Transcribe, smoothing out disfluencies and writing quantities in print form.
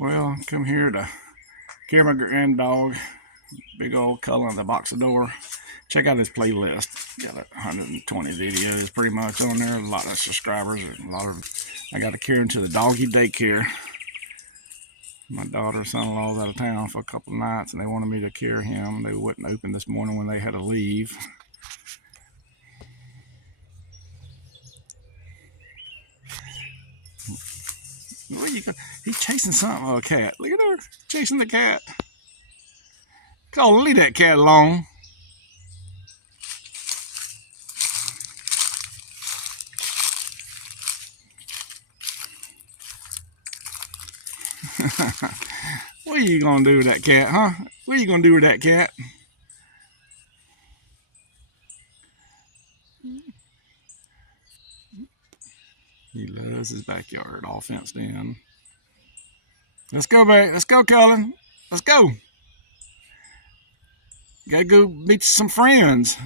Well, come here to carry my grand dog, big old Cullen, the boxador. Check out his playlist. Got 120 videos pretty much on there. A lot of subscribers. I got to carry him to the doggy daycare. My daughter, son-in-law's out of town for a couple of nights, and they wanted me to carry him. They wouldn't open this morning when they had to leave. Where you go? He's chasing something. Oh, a cat. Look at her chasing the cat. Cole, leave that cat alone. What are you gonna do with that cat, huh? What are you gonna do with that cat? He loves his backyard, all fenced in. Let's go, babe. Let's go, Cullen. Let's go. Gotta go meet some friends.